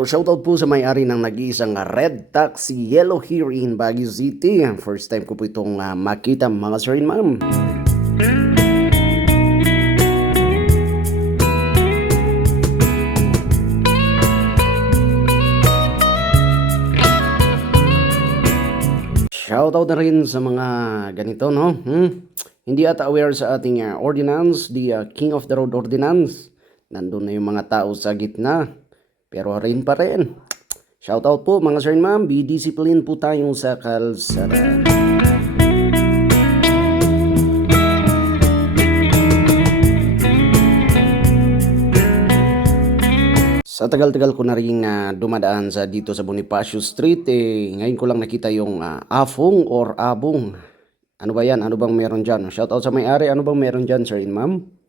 Shoutout po sa may-ari ng nag-iisang red taxi yellow here in Baguio City. First time ko po itong ah, makita mga sir and ma'am. Shoutout na rin sa mga ganito, no? Hmm? Hindi ata aware sa ating ah, ordinance, the ah, King of the Road Ordinance. Nandun na yung mga tao sa gitna. Pero rin pa rin. Shoutout po mga sir and ma'am. Be disciplined po tayo sa kalsada. Sa tagal-tagal ko na rin ah, dumadaan sa dito sa Bonifacio Street, eh, ngayon ko lang nakita yung ah, afong or abong. Ano ba yan? Ano bang meron dyan? Shoutout sa may-ari. Ano bang meron dyan, sir and ma'am?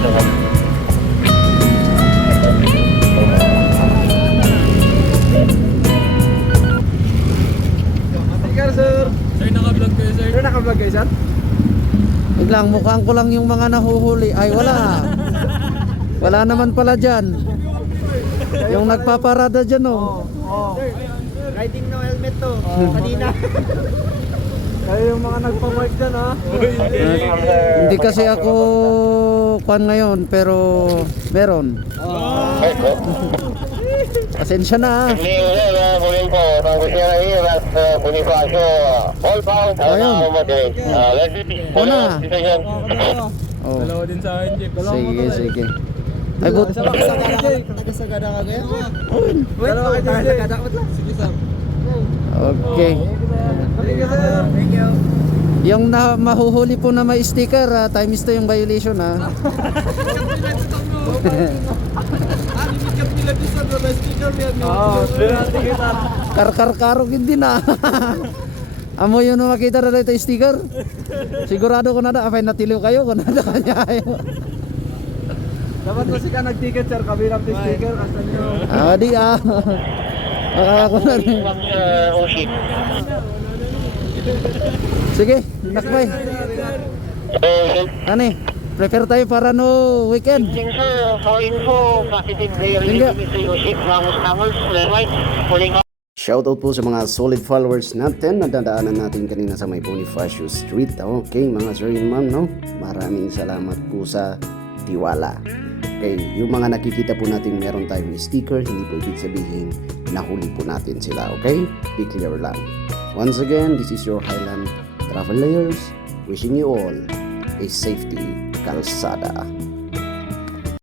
Sir, sir. Sir, naka-vlog kayo, sir. Sir, naka-vlog kayo, sir? Wait lang, mukhang ko lang yung mga nahuhuli. Ay, wala. Wala naman pala dyan. Yung nagpaparada dyan, oh. Oo. Riding no helmet to. Kanina. Kayo yung mga nagpa-mark dyan, ha? Hindi kasi ako kwan ngayon, pero meron. Pasensya na, ah. Uh, uh. Uh, Ako na. Oh. Dalawa din sa akin, Jeep. Sige, sige. Ay, but, Nagasagada ka kaya? Dalawa kayo, Nagasagada ka. Sige, sir. okay. Thank you, sir. Thank you. Yung na, mahuhuli po na may sticker, ah, time is to yung violation, ah. Sir. Karkar-karog hindi na. Amo yun nung makita na yung sticker. Sigurado ko na na, apay natiliw kayo kung nada kanya ayo. Dapat kasi ka nag-ticket, sir. Kabilang ti sticker. Asan nyo? Ah, di ah. Akala ko na rin. Sige, nakbay. Ani, prepare tayo para no weekend. Sing sir, for info, positive day pulling up. Shoutout po sa mga solid followers natin na dadaanan natin kanina sa may Bonifacio Street. Okay, mga sir and ma'am, no? Maraming salamat po sa tiwala. Okay, yung mga nakikita po natin meron tayong sticker, hindi po ibig sabihin nahuli po natin sila, okay? Be clear lang. Once again, this is your Highland Travelers wishing you all a safety kalsada.